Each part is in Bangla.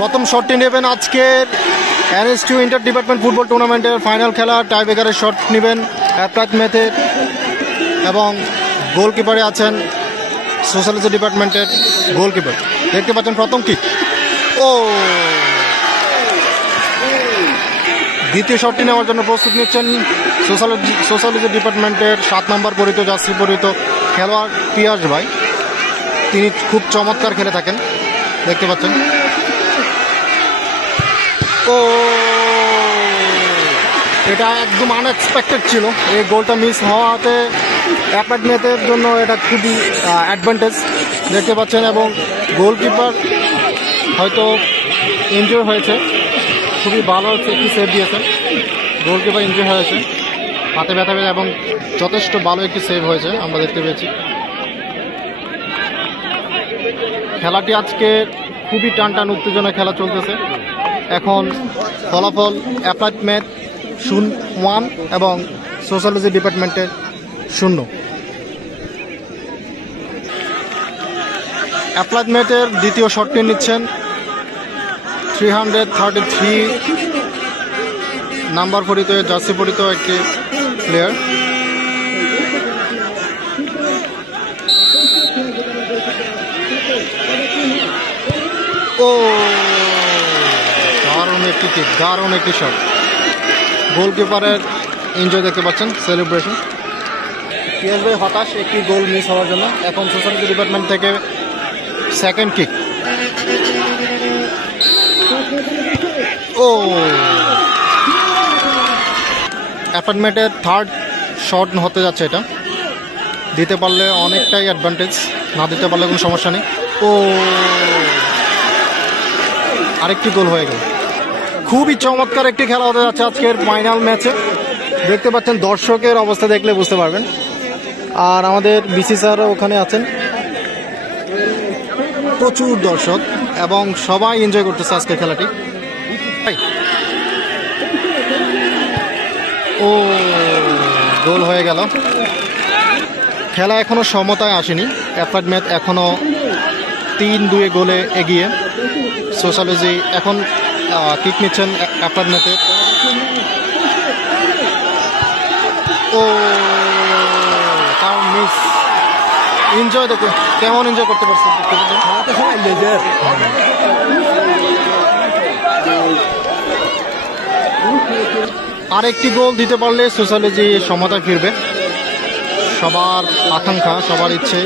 প্রথম শটটি নেবেন আজকের NS2 ইন্টার ডিপার্টমেন্ট ফুটবল টুর্নামেন্টের ফাইনাল খেলা। টাইব্রেকারের শট নেবেন অ্যাপ্লাইড ম্যাথের এবং গোলকিপারে আছেন সোশ্যালজি ডিপার্টমেন্টের গোলকিপার। দেখতে পাচ্ছেন প্রথম কিক। ও দ্বিতীয় শটটি নেওয়ার জন্য প্রস্তুত নিচ্ছেন সোশ্যালজি ডিপার্টমেন্টের 7 নম্বর পরিত জার্সি পরিত খেলোয়াড় পিয়াস ভাই। তিনি খুব চমৎকার খেলে থাকেন, দেখতে পাচ্ছেন। ও এটা একদম আনএক্সপেক্টেড ছিল, এই গোলটা মিস হওয়াতে অ্যাপ্লাইড ম্যাথের জন্য এটা খুবই অ্যাডভান্টেজ, দেখতে পাচ্ছেন। এবং গোলকিপার হয়তো ইনজুর হয়েছে, খুবই ভালো একটি সেভ দিয়েছেন। গোলকিপার ইনজুর হয়েছে, হাতে ব্যথা পেয়েছে এবং যথেষ্ট ভালো একটি সেভ হয়েছে আমরা দেখতে পেয়েছি। খেলাটি আজকে খুবই টান উত্তেজনা খেলা চলতেছে। এখন ফলাফল অ্যাপ্লাইড ম্যাথ 1 এবং সোশ্যালজি ডিপার্টমেন্টের 0। অ্যাপ্লাইড ম্যাথের দ্বিতীয় শটটি নিচ্ছেন 333 নাম্বার পরিত জার্সি পরিত একটি প্লেয়ার। ও দারুণ একটি শট। গোলকিপারের এনজয় দেখতে পাচ্ছেন, সেলিব্রেশন। পিয়াস ভাই হতাশ একটি গোল মিস হওয়ার জন্য। এখন সোশ্যালজি ডিপার্টমেন্ট থেকে সেকেন্ড কিক। ও অ্যাপার্টমেন্টের থার্ড শট হতে যাচ্ছে, এটা দিতে পারলে অনেকটাই অ্যাডভান্টেজ, না দিতে পারলে কোনো সমস্যা নেই। ও আরেকটি গোল হয়ে গেল। খুবই চমৎকার একটি খেলা হতে যাচ্ছে আজকের ফাইনাল ম্যাচে, দেখতে পাচ্ছেন। দর্শকের অবস্থা দেখলে বুঝতে পারবেন। আর আমাদের বিসি স্যারও ওখানে আছেন, প্রচুর দর্শক এবং সবাই এনজয় করতেছে আজকের খেলাটি। ও গোল হয়ে গেল। খেলা এখনো সমতায় আসেনি, অ্যাপ্লাইড ম্যাথ এখনো 3-2 গোলে এগিয়ে। সোশ্যালজি এখন কিক নিচ্ছেন অ্যাপ্লাইড ম্যাথের। ও তার মিস। এনজয় দেখুন কেমন এনজয় করতে পারছে। আরেকটি গোল দিতে পারলে সোশ্যালজি সমতায় ফিরবে। সবার আকাঙ্ক্ষা, সবার ইচ্ছে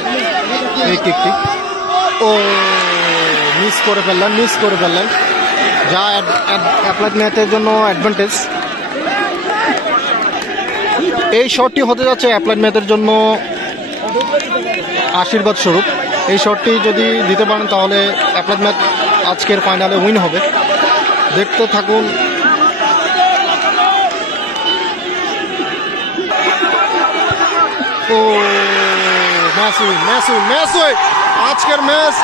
এই কিকটি। ও মিস করে ফেললেন, যা অ্যাপ্লাইড ম্যাথের জন্য অ্যাডভান্টেজ। এই শটটি হতে যাচ্ছে অ্যাপ্লাইড ম্যাথের জন্য আশীর্বাদ স্বরূপ। এই শটটি যদি দিতে পারেন তাহলে অ্যাপ্লাইড ম্যাথ আজকের ফাইনালে উইন হবে। দেখতে থাকুন। ও ম্যাচ আজকের ম্যাচ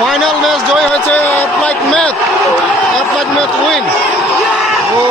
ফাইনাল ম্যাচ জয় হয়েছে অ্যাপ্লাইড ম্যাথ উইন। ও